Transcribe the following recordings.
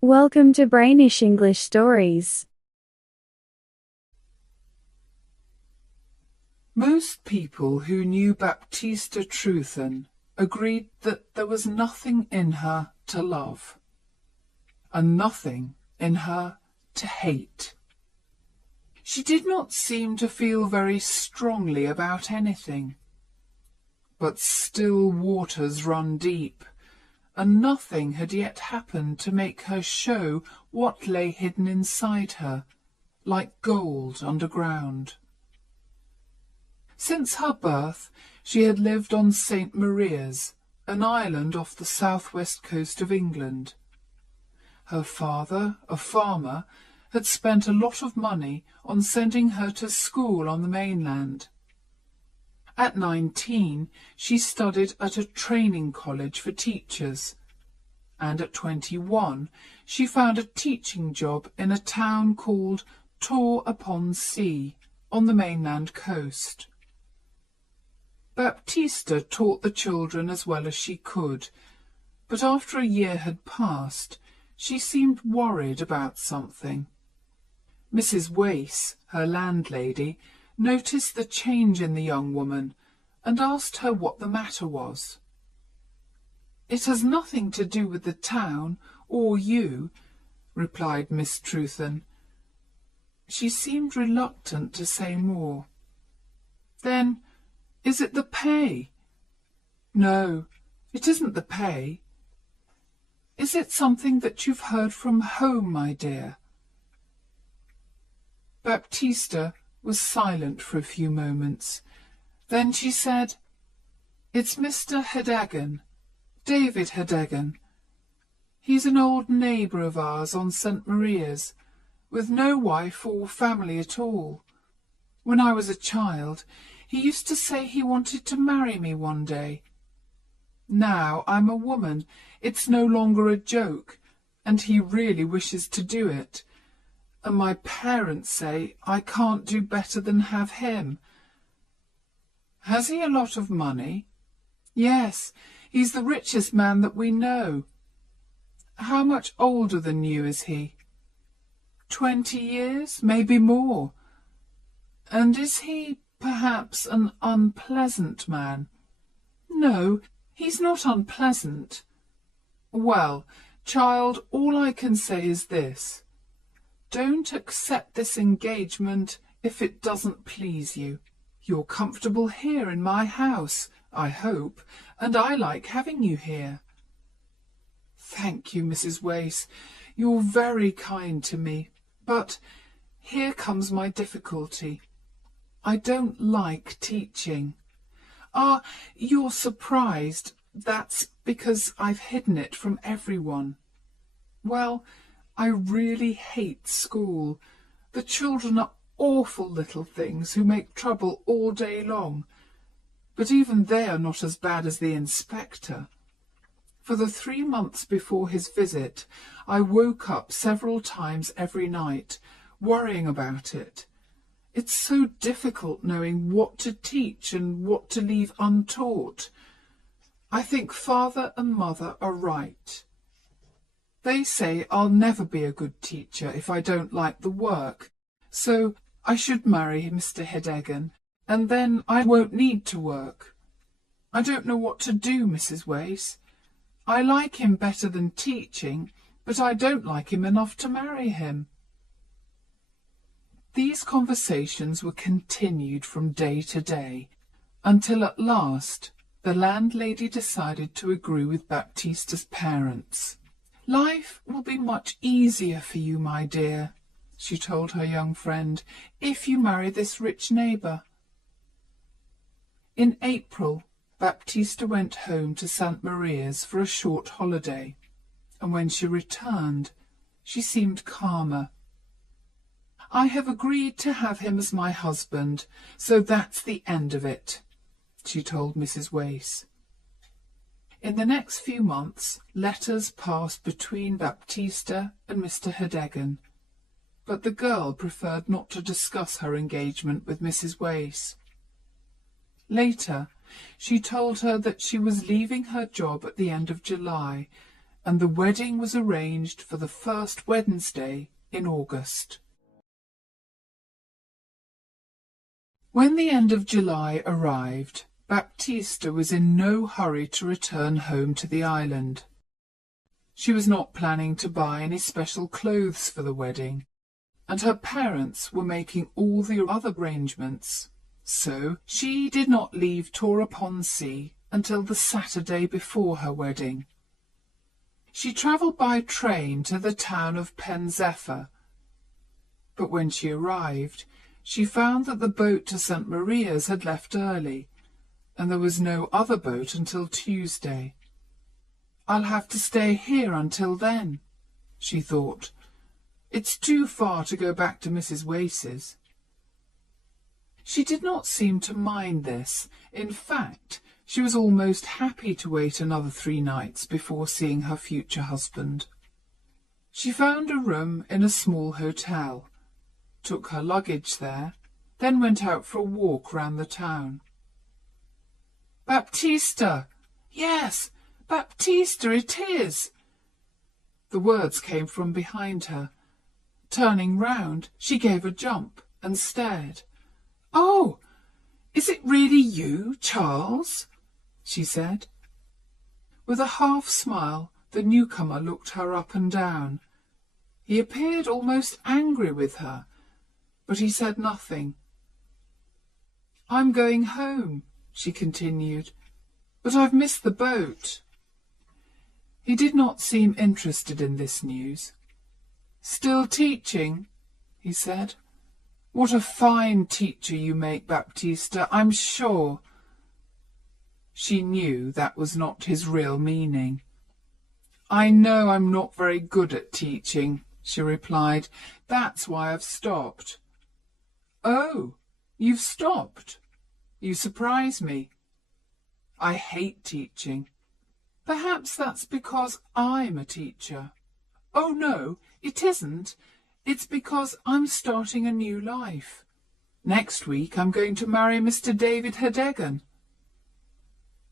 Welcome to Brainish English Stories. Most people who knew Baptista Trewthen agreed that there was nothing in her to love, and nothing in her to hate. She did not seem to feel very strongly about anything, but still waters run deep, and nothing had yet happened to make her show what lay hidden inside her, like gold underground. Since her birth she had lived on St. Maria's, an island off the southwest coast of England. Her father, a farmer, had spent a lot of money on sending her to school on the mainland. At 19, she studied at a training college for teachers, and at 21 she found a teaching job in a town called Torre-upon-Sea on the mainland coast. Baptista taught the children as well as she could, but after a year had passed, she seemed worried about something. Mrs. Wace, her landlady, noticed the change in the young woman and asked her what the matter was. "It has nothing to do with the town or you," replied Miss Trewthen. She seemed reluctant to say more. "Then is it the pay?" "No, it isn't the pay." "Is it something that you've heard from home, my dear?" Baptista was silent for a few moments. Then she said, "It's Mr. Hedagan, David Hedagan. He's an old neighbour of ours on St. Maria's, with no wife or family at all. When I was a child, he used to say he wanted to marry me one day. Now I'm a woman, it's no longer a joke, and he really wishes to do it. And my parents say I can't do better than have him." "Has he a lot of money?" "Yes, he's the richest man that we know." "How much older than you is he?" 20 years, maybe more." "And is he, perhaps, an unpleasant man?" "No, he's not unpleasant." "Well, child, all I can say is this. Don't accept this engagement if it doesn't please you. You're comfortable here in my house, I hope, and I like having you here." "Thank you, Mrs. Wace. You're very kind to me. But here comes my difficulty. I don't like teaching." "Ah, you're surprised. That's because I've hidden it from everyone. Well, I really hate school. The children are awful little things who make trouble all day long. But even they are not as bad as the inspector. For the 3 months before his visit, I woke up several times every night, worrying about it. It's so difficult knowing what to teach and what to leave untaught. I think father and mother are right. They say I'll never be a good teacher if I don't like the work, so I should marry Mr. Hedagan, and then I won't need to work. I don't know what to do, Mrs. Wace. I like him better than teaching, but I don't like him enough to marry him." These conversations were continued from day to day, until at last the landlady decided to agree with Baptista's parents. "Life will be much easier for you, my dear," she told her young friend, "if you marry this rich neighbour." In April, Baptista went home to St. Maria's for a short holiday, and when she returned, she seemed calmer. "I have agreed to have him as my husband, so that's the end of it," she told Mrs. Wace. In the next few months, letters passed between Baptista and Mr. Hedagan, but the girl preferred not to discuss her engagement with Mrs. Wace. Later, she told her that she was leaving her job at the end of July and the wedding was arranged for the first Wednesday in August. When the end of July arrived, Baptista was in no hurry to return home to the island. She was not planning to buy any special clothes for the wedding, and her parents were making all the other arrangements, so she did not leave Tor-upon-Sea until the Saturday before her wedding. She travelled by train to the town of Pen Zephyr, but when she arrived, she found that the boat to St. Maria's had left early, and there was no other boat until Tuesday. "I'll have to stay here until then," she thought. "It's too far to go back to Mrs. Wace's." She did not seem to mind this. In fact, she was almost happy to wait another 3 nights before seeing her future husband. She found a room in a small hotel, took her luggage there, then went out for a walk round the town. "Baptista! Yes, Baptista, it is!" The words came from behind her. Turning round, she gave a jump and stared. "Oh, is it really you, Charles?" she said. With a half smile, the newcomer looked her up and down. He appeared almost angry with her, but he said nothing. "I'm going home," she continued, "but I've missed the boat." He did not seem interested in this news. "Still teaching?" he said. "What a fine teacher you make, Baptista, I'm sure." She knew that was not his real meaning. "I know I'm not very good at teaching," she replied. "That's why I've stopped." "Oh, you've stopped? You surprise me. I hate teaching. Perhaps that's because I'm a teacher." "Oh, no, it isn't. It's because I'm starting a new life. Next week I'm going to marry Mr. David Hedegan."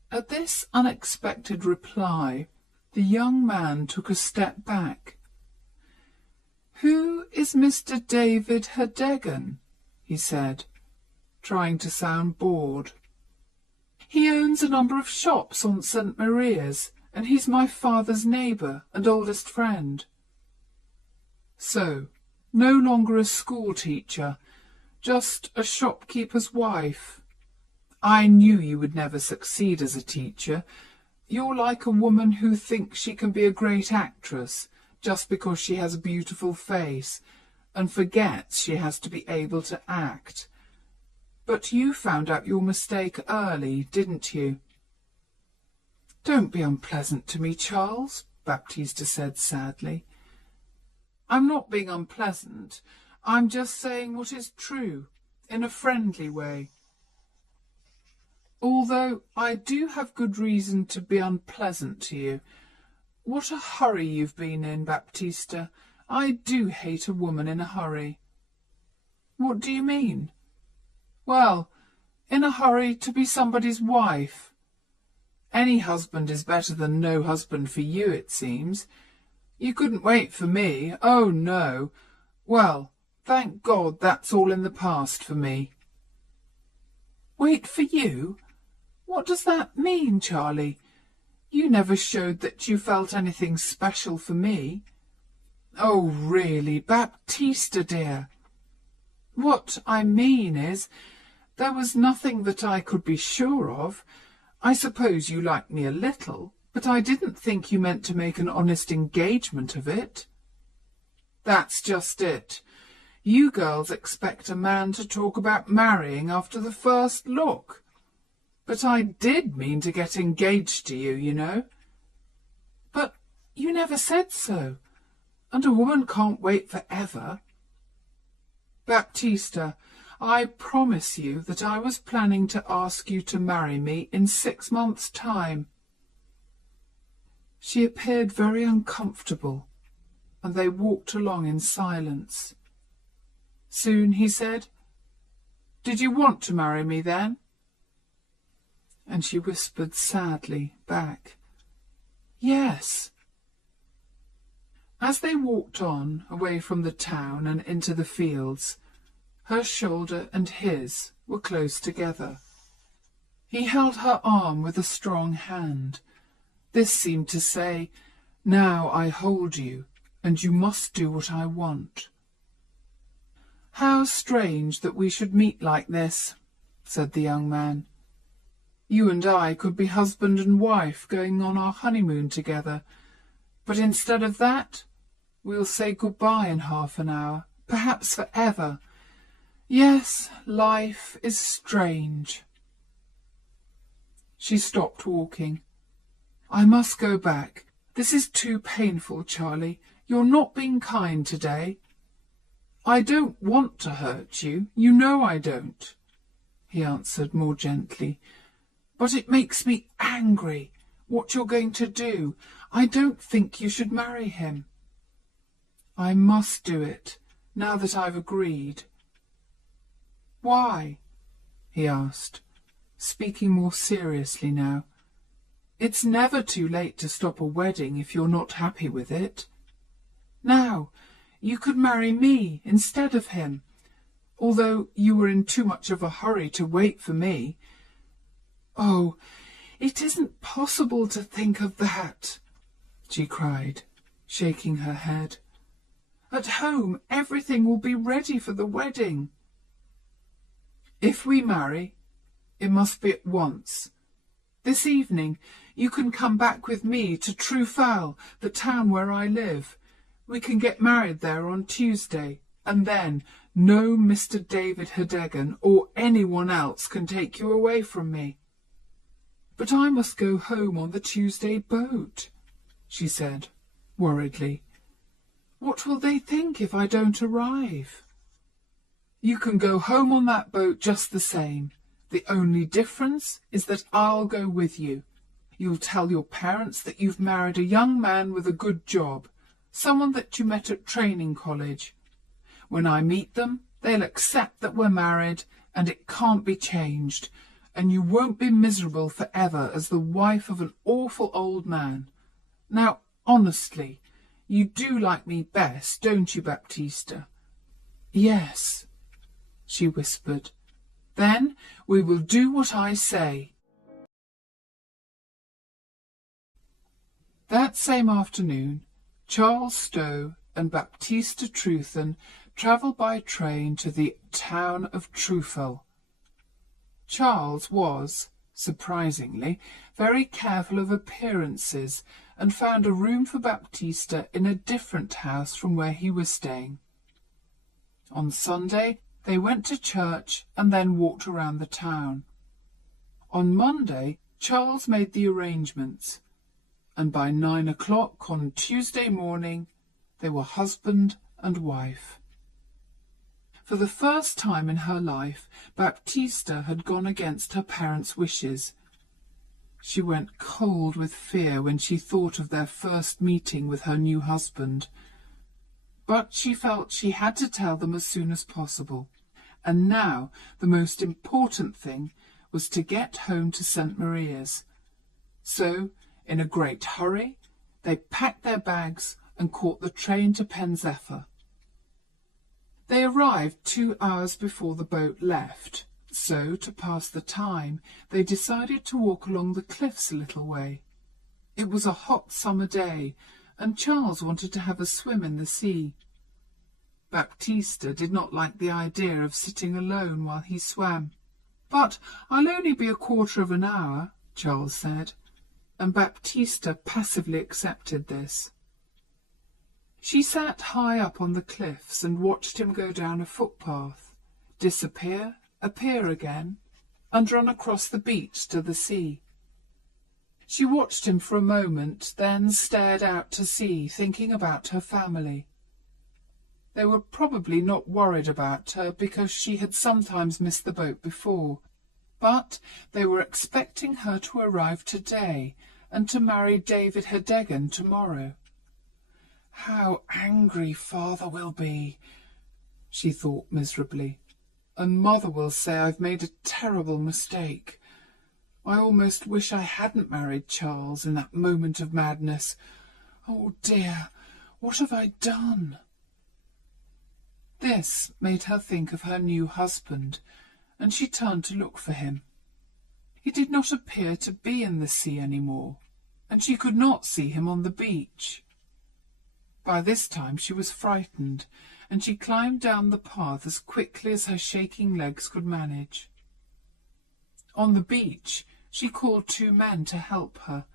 At this unexpected reply, the young man took a step back. "Who is Mr. David Hedegan?" he said, trying to sound bored. "He owns a number of shops on St. Maria's, and he's my father's neighbour and oldest friend." "So, no longer a school teacher, just a shopkeeper's wife. I knew you would never succeed as a teacher. You're like a woman who thinks she can be a great actress just because she has a beautiful face, and forgets she has to be able to act. But you found out your mistake early, didn't you?" "Don't be unpleasant to me, Charles," Baptista said sadly. "I'm not being unpleasant. I'm just saying what is true, in a friendly way. Although I do have good reason to be unpleasant to you. What a hurry you've been in, Baptista. I do hate a woman in a hurry." "What do you mean?" "Well, in a hurry to be somebody's wife. Any husband is better than no husband for you, it seems. You couldn't wait for me. Oh, no. Well, thank God that's all in the past for me." "Wait for you? What does that mean, Charlie? You never showed that you felt anything special for me." "Oh, really, Baptista, dear." "What I mean is, there was nothing that I could be sure of. I suppose you liked me a little, but I didn't think you meant to make an honest engagement of it." "That's just it. You girls expect a man to talk about marrying after the first look. But I did mean to get engaged to you, you know." "But you never said so, and a woman can't wait for ever." "Baptista, I promise you that I was planning to ask you to marry me in 6 months' time." She appeared very uncomfortable, and they walked along in silence. Soon he said, "Did you want to marry me then?" And she whispered sadly back, "Yes." As they walked on, away from the town and into the fields, her shoulder and his were close together. He held her arm with a strong hand. This seemed to say, "Now I hold you, and you must do what I want." "How strange that we should meet like this," said the young man. "You and I could be husband and wife going on our honeymoon together, but instead of that, we'll say goodbye in half an hour, perhaps forever. Yes, life is strange." She stopped walking. "I must go back. This is too painful, Charlie. You're not being kind today." "I don't want to hurt you. You know I don't," he answered more gently. "But it makes me angry, what you're going to do. I don't think you should marry him." "I must do it, now that I've agreed." "Why?" he asked, speaking more seriously now. "It's never too late to stop a wedding if you're not happy with it. Now, you could marry me instead of him, although you were in too much of a hurry to wait for me." "Oh, it isn't possible to think of that," she cried, shaking her head. "At home everything will be ready for the wedding." "If we marry, it must be at once. This evening you can come back with me to Trufal, the town where I live. We can get married there on Tuesday, and then no Mr. David Hedegan or anyone else can take you away from me." "But I must go home on the Tuesday boat," she said, worriedly. "What will they think if I don't arrive?" "You can go home on that boat just the same. The only difference is that I'll go with you. You'll tell your parents that you've married a young man with a good job, someone that you met at training college. When I meet them, they'll accept that we're married and it can't be changed, and you won't be miserable forever as the wife of an awful old man. Now, honestly, you do like me best, don't you, Baptista?" "Yes," she whispered. "Then we will do what I say." That same afternoon, Charles Stow and Baptista Trewthen travelled by train to the town of Trufal. Charles was, surprisingly, very careful of appearances, and found a room for Baptista in a different house from where he was staying. On Sunday they went to church and then walked around the town. On Monday Charles made the arrangements, and by 9 o'clock on Tuesday morning they were husband and wife. For the first time in her life, Baptista had gone against her parents' wishes. She went cold with fear when she thought of their first meeting with her new husband. But she felt she had to tell them as soon as possible, and now the most important thing was to get home to St. Maria's. So, in a great hurry, they packed their bags and caught the train to Pen Zephyr. They arrived 2 hours before the boat left, so, to pass the time, they decided to walk along the cliffs a little way. It was a hot summer day, and Charles wanted to have a swim in the sea. Baptista did not like the idea of sitting alone while he swam. "But I'll only be a quarter of an hour," Charles said, and Baptista passively accepted this. She sat high up on the cliffs and watched him go down a footpath, disappear, appear again, and run across the beach to the sea. She watched him for a moment, then stared out to sea, thinking about her family. They were probably not worried about her because she had sometimes missed the boat before, but they were expecting her to arrive today and to marry David Hedegan tomorrow. "How angry father will be," she thought miserably, "and mother will say I've made a terrible mistake. I almost wish I hadn't married Charles in that moment of madness. Oh dear, What have I done? This made her think of her new husband, and she turned to look for him. He did not appear to be in the sea any more, and she could not see him on the beach. By this time she was frightened, and she climbed down the path as quickly as her shaking legs could manage. On the beach she called 2 men to help her,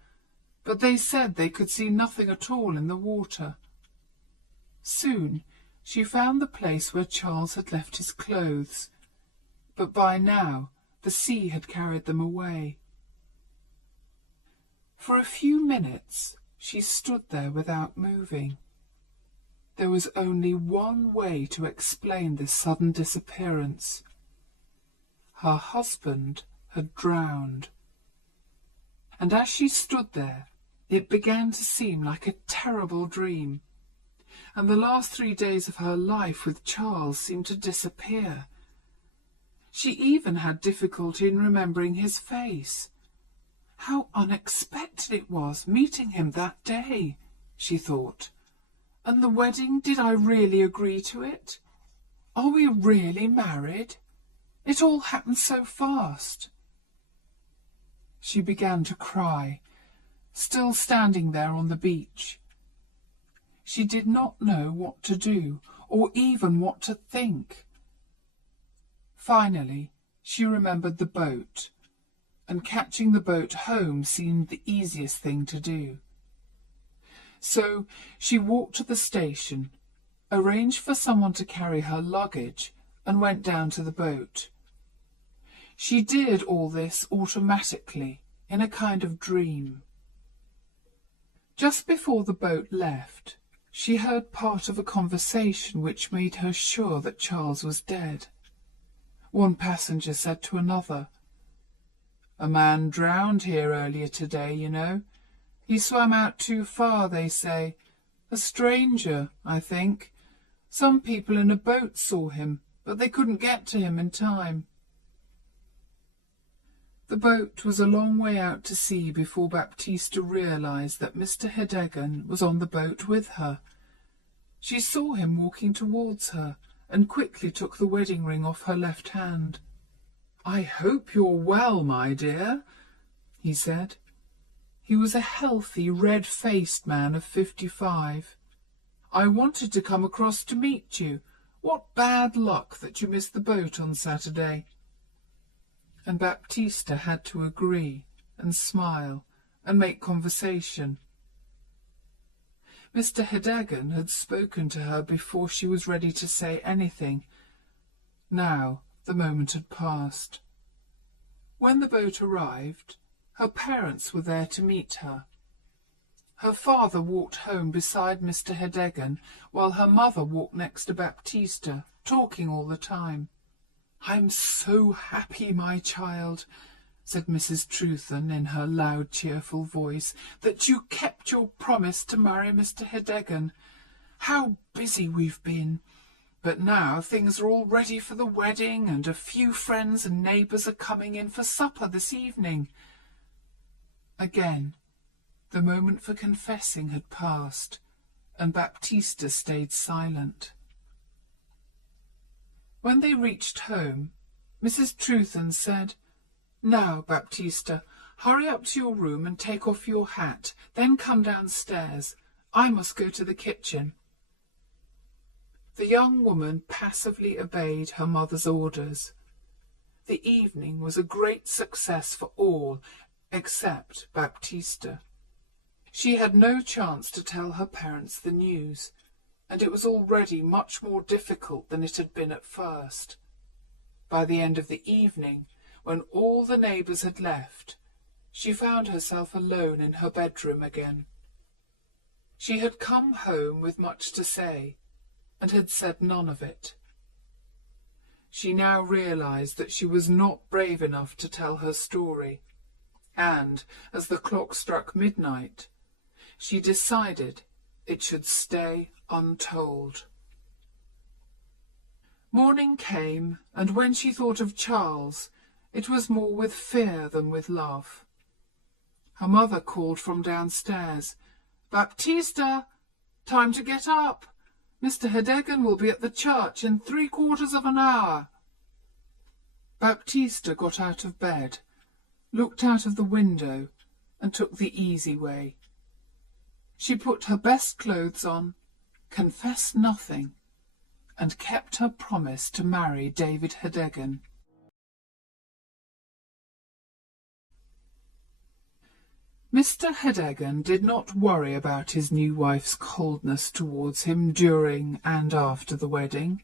but they said they could see nothing at all in the water. Soon she found the place where Charles had left his clothes, but by now the sea had carried them away. For a few minutes she stood there without moving. There was only one way to explain this sudden disappearance. Her husband had drowned. And as she stood there, it began to seem like a terrible dream, and the last 3 days of her life with Charles seemed to disappear. She even had difficulty in remembering his face. How unexpected it was, meeting him that day, she thought. And the wedding, did I really agree to it? Are we really married? It all happened so fast. She began to cry, still standing there on the beach. She did not know what to do, or even what to think. Finally, she remembered the boat, and catching the boat home seemed the easiest thing to do. So she walked to the station, arranged for someone to carry her luggage, and went down to the boat. She did all this automatically, in a kind of dream. Just before the boat left, she heard part of a conversation which made her sure that Charles was dead. One passenger said to another, "A man drowned here earlier today, you know. He swam out too far, they say. A stranger, I think. Some people in a boat saw him, but they couldn't get to him in time." The boat was a long way out to sea before Baptista realized that Mr. Hedegan was on the boat with her. She saw him walking towards her, and quickly took the wedding ring off her left hand. "I hope you're well, my dear," he said. He was a healthy, red-faced man of 55. "I wanted to come across to meet you. What bad luck that you missed the boat on Saturday." And Baptista had to agree, and smile, and make conversation. Mr. Hedegan had spoken to her before she was ready to say anything. Now the moment had passed. When the boat arrived, her parents were there to meet her. Her father walked home beside Mr. Hedegan, while her mother walked next to Baptista, talking all the time. "I'm so happy, my child," said Mrs. Trewthen in her loud, cheerful voice, "that you kept your promise to marry Mr. Hedegan. How busy we've been! But now things are all ready for the wedding, and a few friends and neighbours are coming in for supper this evening." Again, the moment for confessing had passed, and Baptista stayed silent. When they reached home, Mrs. Trewthen said, "Now, Baptista, hurry up to your room and take off your hat, then come downstairs. I must go to the kitchen." The young woman passively obeyed her mother's orders. The evening was a great success for all except Baptista. She had no chance to tell her parents the news, and it was already much more difficult than it had been at first. By the end of the evening, when all the neighbours had left, she found herself alone in her bedroom again. She had come home with much to say, and had said none of it. She now realized that she was not brave enough to tell her story, and, as the clock struck midnight, she decided it should stay untold. Morning came, and when she thought of Charles, it was more with fear than with love. Her mother called from downstairs, "Baptista, Time to get up. Mr. Hedegan will be at the church in 3/4 of an hour. Baptista got out of bed, looked out of the window, and took the easy way. She put her best clothes on, confessed nothing, and kept her promise to marry David Hedegan. Mr. Hedegan did not worry about his new wife's coldness towards him during and after the wedding.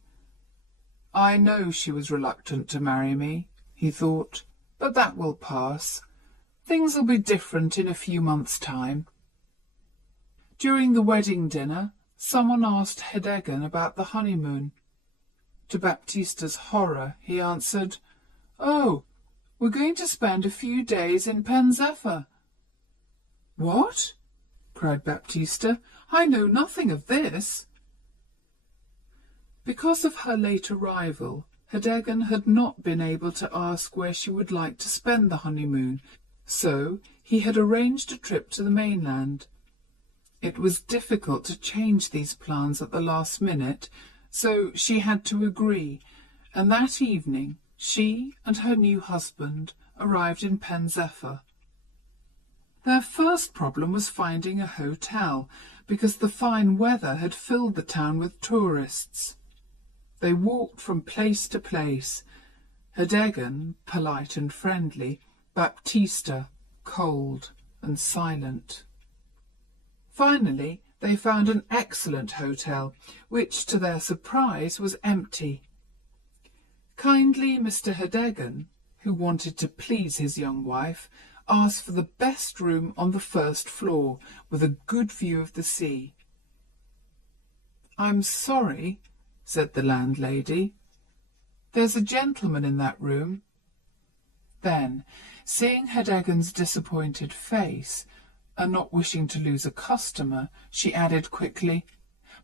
I know she was reluctant to marry me, he thought, but that will pass. Things will be different in a few months' time. During the wedding dinner, someone asked Hedegan about the honeymoon. To Baptista's horror, he answered, "Oh, we're going to spend a few days in Pen Zephyr." "What?" cried Baptista. "I know nothing of this." Because of her late arrival, Hedegan had not been able to ask where she would like to spend the honeymoon, so he had arranged a trip to the mainland. It was difficult to change these plans at the last minute, so she had to agree, and that evening she and her new husband arrived in Pen Zephyr. Their first problem was finding a hotel, because the fine weather had filled the town with tourists. They walked from place to place, Hedegan polite and friendly, Baptista cold and silent. Finally, they found an excellent hotel, which, to their surprise, was empty. Kindly Mr. Hedegan, who wanted to please his young wife, asked for the best room on the first floor, with a good view of the sea. "I'm sorry," said the landlady. "There's a gentleman in that room." Then, seeing Hedegan's disappointed face, and not wishing to lose a customer, she added quickly,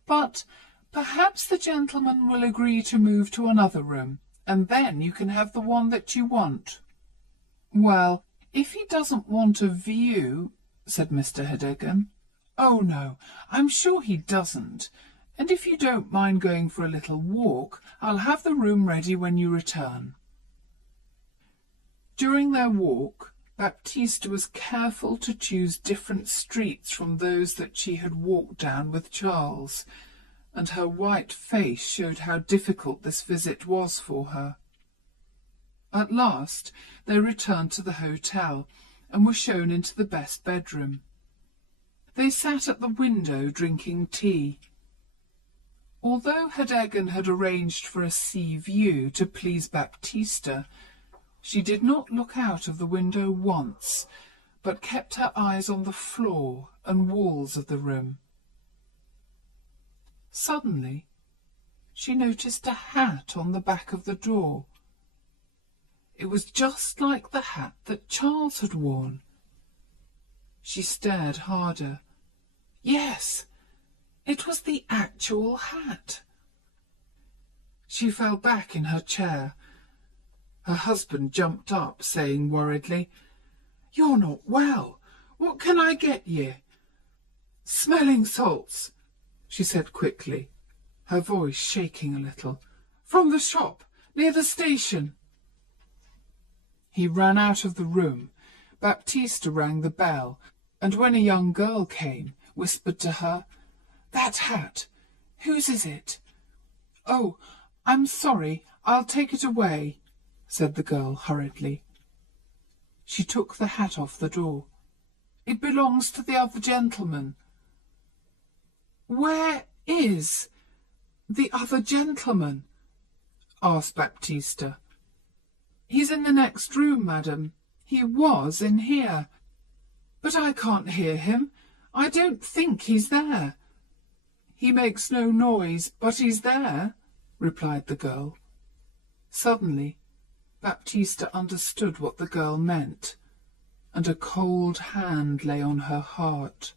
"But perhaps the gentleman will agree to move to another room, and then you can have the one that you want." "Well, if he doesn't want a view," said Mr. Hedegan. "Oh, no, I'm sure he doesn't. And if you don't mind going for a little walk, I'll have the room ready when you return." During their walk, Baptista was careful to choose different streets from those that she had walked down with Charles, and her white face showed how difficult this visit was for her. At last they returned to the hotel, and were shown into the best bedroom. They sat at the window drinking tea. Although Hedegan had arranged for a sea view to please Baptista, she did not look out of the window once, but kept her eyes on the floor and walls of the room. Suddenly, she noticed a hat on the back of the door. It was just like the hat that Charles had worn. She stared harder. Yes, it was the actual hat. She fell back in her chair. Her husband jumped up, saying worriedly, "You're not well. What can I get ye?" "Smelling salts," she said quickly, her voice shaking a little. "From the shop, near the station." He ran out of the room. Baptista rang the bell, and when a young girl came, whispered to her, "That hat, whose is it?" "Oh, I'm sorry, I'll take it away," said the girl hurriedly. She took the hat off the door. "It belongs to the other gentleman." "Where is the other gentleman?" asked Baptista. "He's in the next room, madam. He was in here. But I can't hear him. I don't think he's there." "He makes no noise, but he's there," replied the girl. Suddenly, Baptista understood what the girl meant, and a cold hand lay on her heart.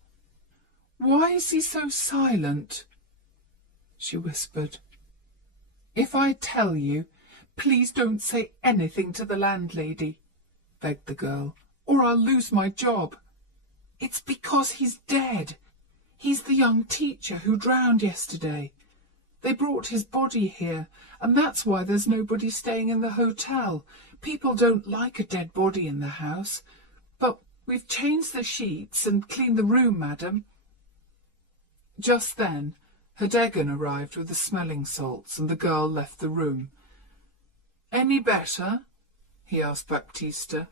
"Why is he so silent?" she whispered. "If I tell you, please don't say anything to the landlady," begged the girl, "or I'll lose my job. It's because he's dead. He's the young teacher who drowned yesterday. They brought his body here, and that's why there's nobody staying in the hotel. People don't like a dead body in the house. But we've changed the sheets and cleaned the room, madam." Just then, Herdegen arrived with the smelling salts, and the girl left the room. "Any better?" he asked Baptista.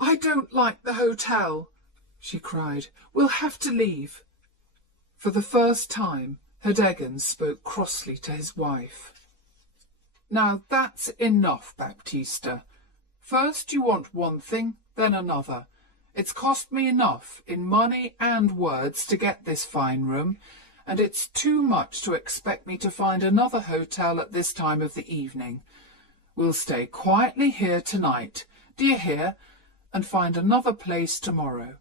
"I don't like the hotel," she cried. "We'll have to leave." For the first time, Herdegen spoke crossly to his wife. "Now that's enough, Baptista. First you want one thing, then another. It's cost me enough in money and words to get this fine room, and it's too much to expect me to find another hotel at this time of the evening. We'll stay quietly here tonight, do you hear, and find another place tomorrow."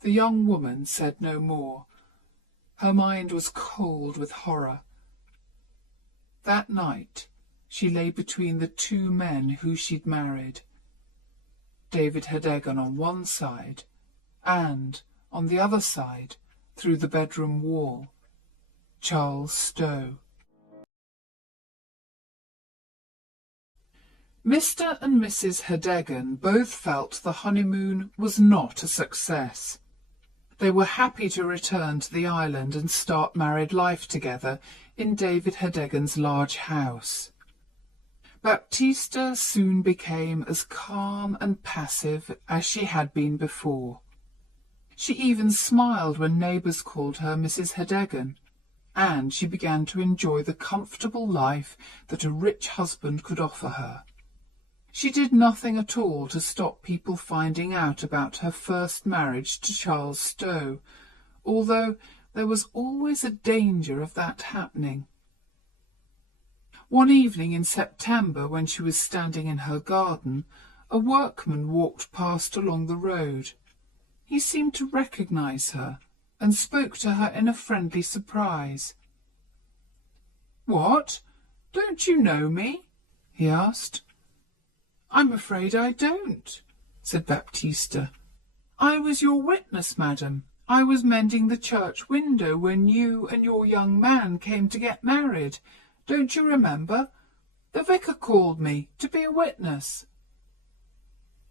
The young woman said no more. Her mind was cold with horror. That night she lay between the two men who she'd married, David Herdegen on one side, and, on the other side, through the bedroom wall, Charles Stow. Mr. and Mrs. Herdegen both felt the honeymoon was not a success. They were happy to return to the island and start married life together in David Herdegen's large house. Baptista soon became as calm and passive as she had been before. She even smiled when neighbours called her Mrs. Herdegen, and she began to enjoy the comfortable life that a rich husband could offer her. She did nothing at all to stop people finding out about her first marriage to Charles Stow, although there was always a danger of that happening. One evening in September, when she was standing in her garden, a workman walked past along the road. He seemed to recognize her and spoke to her in a friendly surprise. "What? Don't you know me?" he asked. "I'm afraid I don't," said Baptista. "I was your witness, madam. I was mending the church window when you and your young man came to get married. Don't you remember? The vicar called me to be a witness."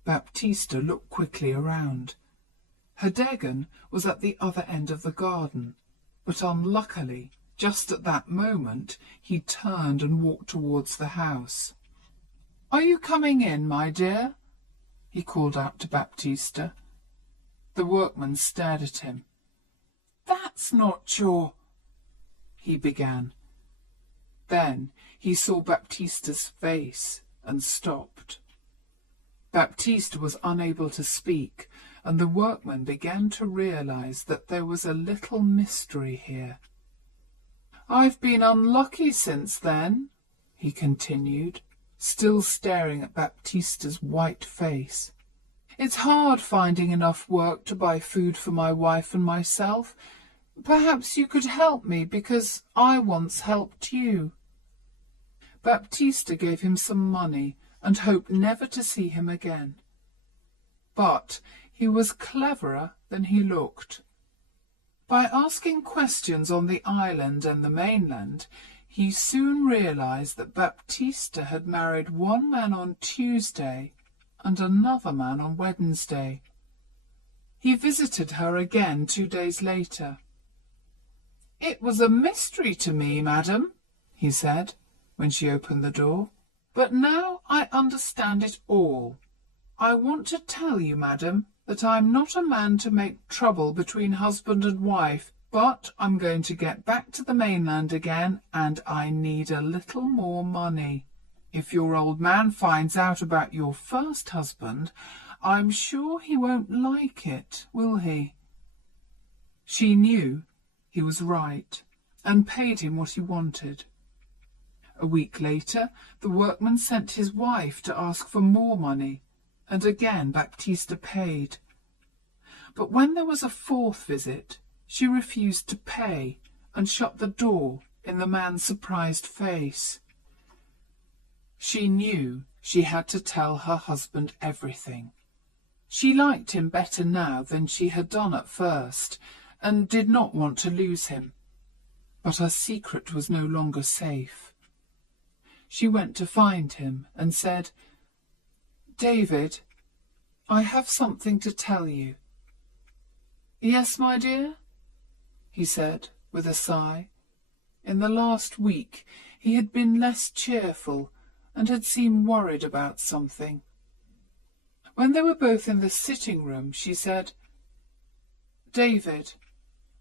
Baptista looked quickly around. Herdegen was at the other end of the garden, but unluckily, just at that moment, he turned and walked towards the house. "Are you coming in, my dear?" he called out to Baptista. The workman stared at him. "That's not your—" he began. Then he saw Baptista's face and stopped. Baptista was unable to speak, and the workman began to realize that there was a little mystery here. "I've been unlucky since then," he continued, still staring at Baptista's white face. "It's hard finding enough work to buy food for my wife and myself. Perhaps you could help me, because I once helped you." Baptista gave him some money and hoped never to see him again. But he was cleverer than he looked. By asking questions on the island and the mainland, he soon realized that Baptista had married one man on Tuesday and another man on Wednesday. He visited her again 2 days later. "It was a mystery to me, madam," he said, when she opened the door, "but now I understand it all. I want to tell you, madam, that I'm not a man to make trouble between husband and wife, but I'm going to get back to the mainland again, and I need a little more money. If your old man finds out about your first husband, I'm sure he won't like it, will he?" She knew he was right, and paid him what he wanted. A week later, the workman sent his wife to ask for more money, and again Baptista paid. But when there was a fourth visit, she refused to pay and shut the door in the man's surprised face. She knew she had to tell her husband everything. She liked him better now than she had done at first, and did not want to lose him. But her secret was no longer safe. She went to find him and said, "David, I have something to tell you." "Yes, my dear?" he said with a sigh. In the last week he had been less cheerful and had seemed worried about something. When they were both in the sitting room, she said, "David,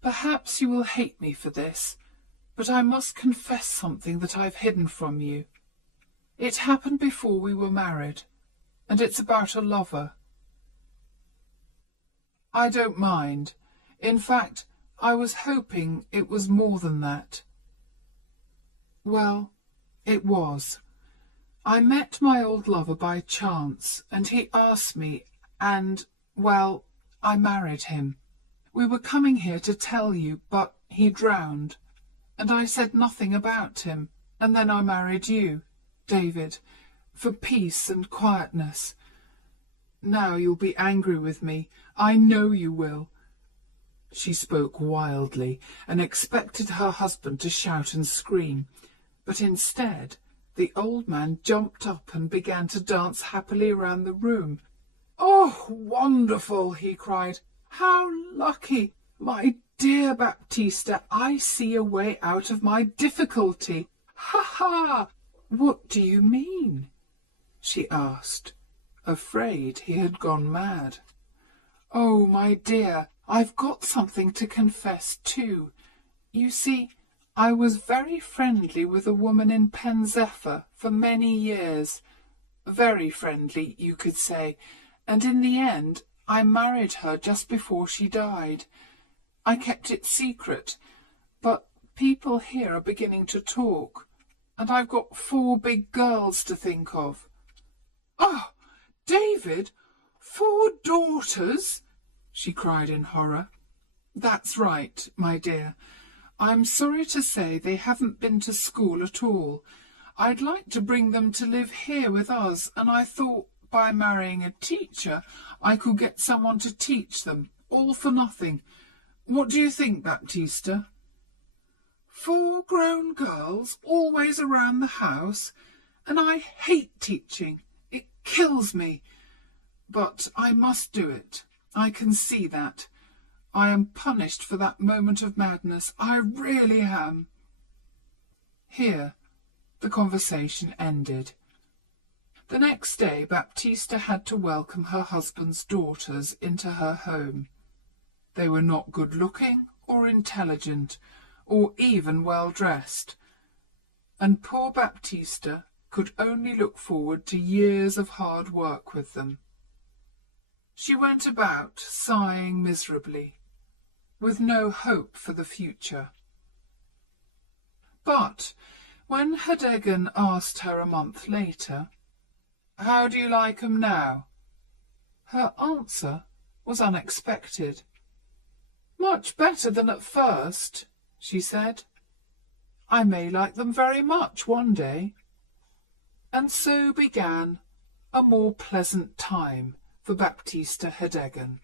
perhaps you will hate me for this, but I must confess something that I've hidden from you. It happened before we were married, and it's about a lover." "I don't mind. In fact, I was hoping it was more than that." "Well, it was. I met my old lover by chance, and he asked me, and, well, I married him. We were coming here to tell you, but he drowned, and I said nothing about him, and then I married you, David, for peace and quietness. Now you'll be angry with me. I know you will." She spoke wildly and expected her husband to shout and scream, but instead the old man jumped up and began to dance happily around the room. "Oh, wonderful!" he cried. "How lucky! My dear Baptista, I see a way out of my difficulty. Ha ha!" "What do you mean?" she asked, afraid he had gone mad. "Oh, my dear, I've got something to confess too. You see, I was very friendly with a woman in Pen Zephyr for many years. Very friendly, you could say, and in the end I married her just before she died. I kept it secret, but people here are beginning to talk, and I've got 4 big girls to think of." "Oh, David, 4 daughters!" she cried in horror. "That's right, my dear. I'm sorry to say they haven't been to school at all. I'd like to bring them to live here with us, and I thought by marrying a teacher I could get someone to teach them, all for nothing. What do you think, Baptista?" 4 grown girls always around the house, and I hate teaching. It kills me. But I must do it. I can see that. I am punished for that moment of madness. I really am." Here the conversation ended. The next day Baptista had to welcome her husband's daughters into her home. They were not good-looking or intelligent or even well-dressed, and poor Baptista could only look forward to years of hard work with them. She went about sighing miserably, with no hope for the future. But when Herdegen asked her a month later, "How do you like 'em now?" her answer was unexpected. "Much better than at first," she said. "I may like them very much one day." And so began a more pleasant time for Baptista Herdegen.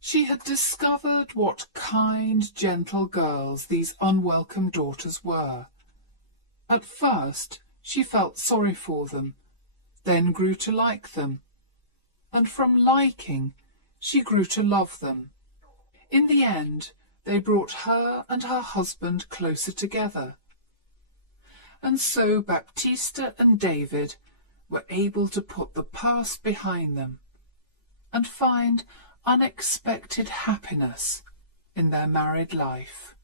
She had discovered what kind, gentle girls these unwelcome daughters were. At first she felt sorry for them, then grew to like them, and from liking she grew to love them. In the end they brought her and her husband closer together. And so Baptista and David were able to put the past behind them and find unexpected happiness in their married life.